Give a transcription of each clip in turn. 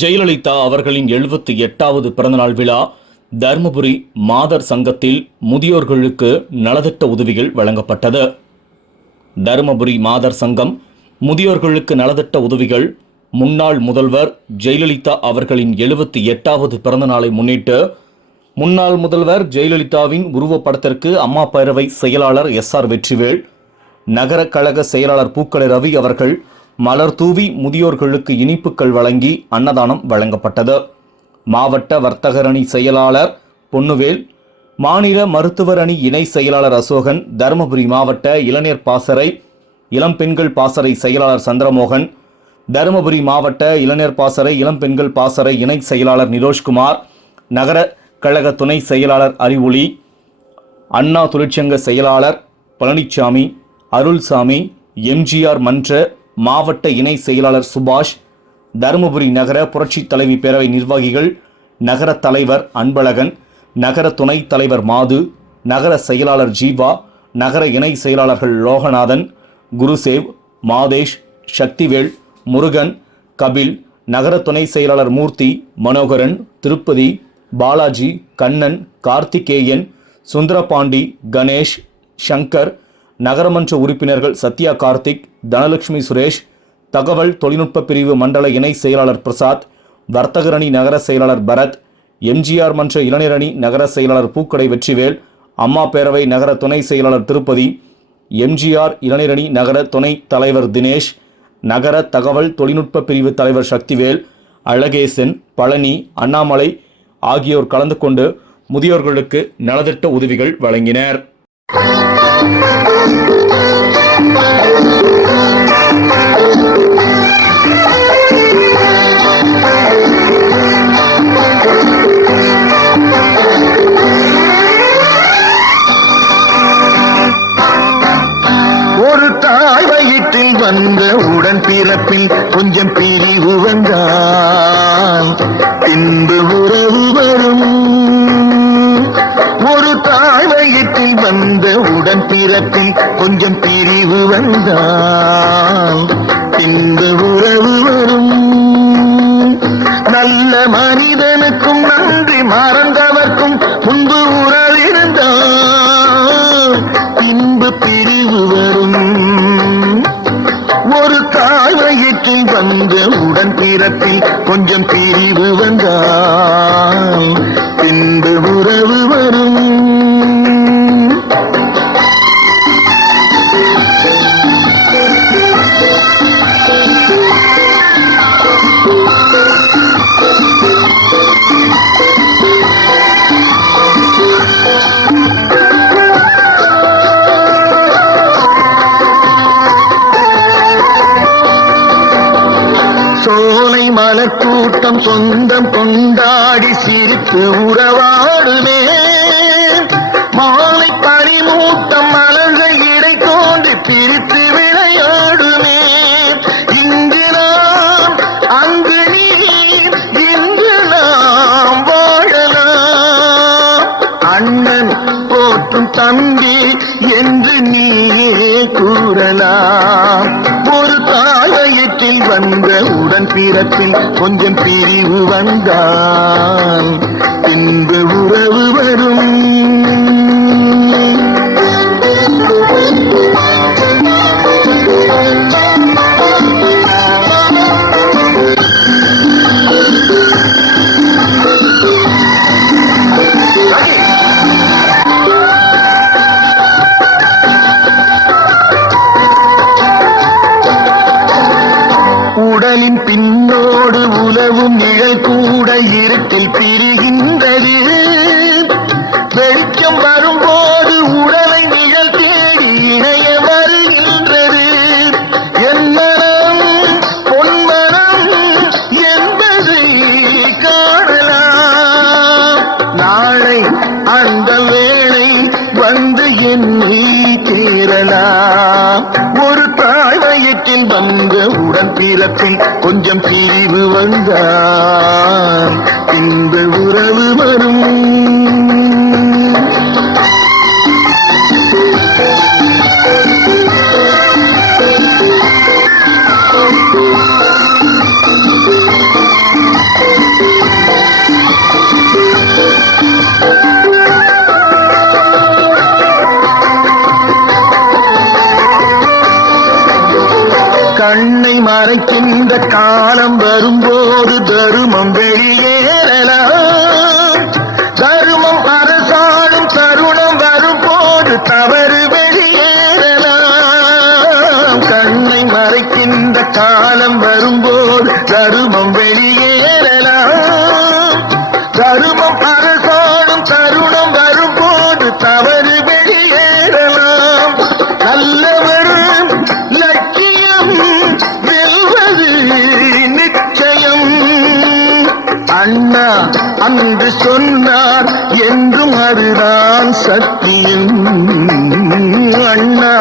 ஜெயலலிதா அவர்களின் 78வது பிறந்தநாள் விழா தருமபுரி மாதர் சங்கத்தில் முதியோர்களுக்கு நலத்திட்ட உதவிகள் வழங்கப்பட்டது. தருமபுரி மாதர் சங்கம் முதியோர்களுக்கு நலத்திட்ட உதவிகள் முன்னாள் முதல்வர் ஜெயலலிதா அவர்களின் 78வது பிறந்தநாளை முன்னிட்டு முன்னாள் முதல்வர் ஜெயலலிதாவின் உருவப்படத்திற்கு அம்மா பேரவை செயலாளர் எஸ்.ஆர். வெற்றிவேல், நகர கழக செயலாளர் பூக்கலை ரவி அவர்கள் மலர் தூவி முதியோர்களுக்கு இனிப்புகள் வழங்கி அன்னதானம் வழங்கப்பட்டது. மாவட்ட வர்த்தகர் அணி செயலாளர் பொன்னுவேல், மாநில மருத்துவர் அணி இணை செயலாளர் அசோகன், தருமபுரி மாவட்ட இளைஞர் பாசறை இளம்பெண்கள் பாசறை செயலாளர் சந்திரமோகன், தருமபுரி மாவட்ட இளைஞர் பாசறை இளம்பெண்கள் பாசறை இணை செயலாளர் நிரோஷ்குமார், நகர கழக துணை செயலாளர் அறிவொளி, அண்ணா தொழிற்சங்க செயலாளர் பழனிசாமி, அருள்சாமி, எம்ஜிஆர் மன்ற மாவட்ட இணை செயலாளர் சுபாஷ், தருமபுரி நகர புரட்சி தலைவி பேரவை நிர்வாகிகள், நகர தலைவர் அன்பழகன், நகர துணைத் தலைவர் மாது, நகர செயலாளர் ஜீவா, நகர இணை செயலாளர்கள் லோகநாதன், குருசேவ், மாதேஷ், சக்திவேல், முருகன், கபில், நகர துணை செயலாளர் மூர்த்தி, மனோகரன், திருப்பதி, பாலாஜி, கண்ணன், கார்த்திகேயன், சுந்தரபாண்டி, கணேஷ், சங்கர், நகரமன்ற உறுப்பினர்கள் சத்யா கார்த்திக், தனலட்சுமி சுரேஷ், தகவல் தொழில்நுட்ப பிரிவு மண்டல இணை செயலாளர் பிரசாத், வர்த்தகர் அணி நகர செயலாளர் பரத், எம்ஜிஆர் மன்ற இளைஞர் அணி நகர செயலாளர் பூக்கடை வெற்றிவேல், அம்மா பேரவை நகர துணை செயலாளர் திருப்பதி, எம்ஜிஆர் இளைஞர் அணி நகர துணை தலைவர் தினேஷ், நகர தகவல் தொழில்நுட்ப பிரிவு தலைவர் சக்திவேல், அழகேசன், பழனி, அண்ணாமலை ஆகியோர் கலந்து கொண்டு முதியோர்களுக்கு நலத்திட்ட உதவிகள் வழங்கினர். ஒரு தாய் வயிற்றில் வந்த உடன் பிறப்பில் கொஞ்சம் பிரிவு வந்தால் பின்பு உறவு வரும். ஒரு தாய் வயிற்றில் வந்த உடன் பிறப்பில் கொஞ்சம் பிரிவு வந்தால் பின்பு உறவு வரும். நல்ல மனிதனுக்கும் நன்றி மறந்தவர்க்கும் முன்பு உறவு இருந்தால் பின்பு பிரிவு வரும். ஒரு தாய் வயிற்றில் வந்த உடன் பிறப்பில் கொஞ்சம் பிரிவு வந்தால் பின்பு உறவு வரும். சோலை மலர் கூட்டம் சொந்தம் கொண்டாடி சிரித்து உறவாடுமே. மாலை பனிமூட்டம் மலர்கள் இடை தோன்றி பிரித்து விளையாடுமே. இங்கு நாம் அங்கு நீ இன்று நாம் வாழலாம். அண்ணன் போற்றும் தம்பி என்று நீயே கூறலாம். ஒரு தாயத்தில் வந்த உடன் பிறப்பில் கொஞ்சம் பிரிவு வந்தால் பின்பு உறவு வரும். உடலின் பின்னோடு உலவும் நிழல் கூட இருட்டில் பிரிகின்றது. வெளிச்சம் வரும்போது உடலை நிழல் தேடி இணைய வருகின்றது. என் மனம் பொன்மனம் என்பதை காணலாம். நாளை அந்த வேளை வந்து என்னை தேரலாம். ஒரு தாய் வயிற்றில் வந்த உடன் பிறப்பில் கொஞ்சம் பிரிவு வந்தால் இந்த உறவு வரும். அண்ணா அன்று சொன்னார் என்றும் அதுதான் சத்தியம். அண்ணா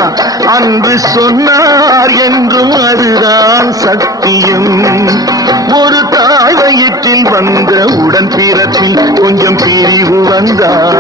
அன்று சொன்னார் என்றும் அதுதான் சத்தியம். ஒரு தாய் வயிற்றில் வந்த உடன் பிறப்பில் கொஞ்சம் பிரிவு வந்தால்